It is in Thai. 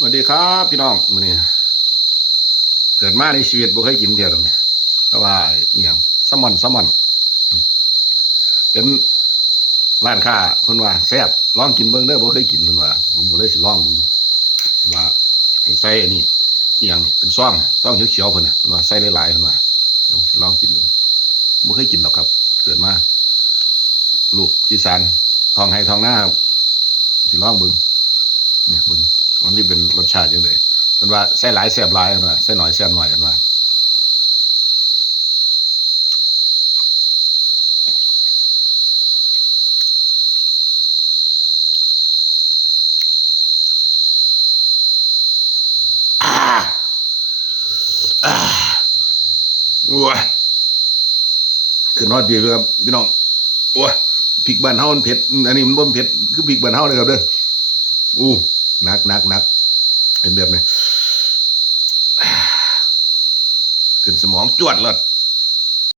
สวัสดีครับพี่น้องมื้อนี้เกิดมาในชีวิตบ่เคยกินเดียวตรงนี้เพราะว่าอย่างแซลมอนแซลมอนเห็นร้านค้าเพิ่นว่าแซ่บลองกินเบิ่งเด้อบ่เคยกินเพิ่นว่าผมก็เลยสิลองเบิ่งว่าให้ใส่อันนี้อีหยังนี่เป็นซ่องซ่องเขียวๆเพิ่นน่ะเพิ่นว่าใส่หลายๆเพิ่นว่าเดี๋ยวสิลองกินเบิ่งบ่เคยกินหรอกครับ เกิดมาลูกอีสานทองไห้ทองหน้าครับสิลองเบิ่งเนี่ยเบิ่ง มันนี่เป็นรสชาติยังไงมันว่าใส่หลายแซ่บหลายกันว่าใส่หน่อยแซ่บหน่อยกันว่าอ่าอ่าว้าคือนอดเบียร์เลยครับพี่น้องโอ้ยพริกบ้านเฮามันเผ็ด อันนี้มันบ่เผ็ด คือพริกบ้านเฮาเลยครับเด้ออู้ นักนักนักเป็นแบบนี้ขึ้นสมองจวดเลย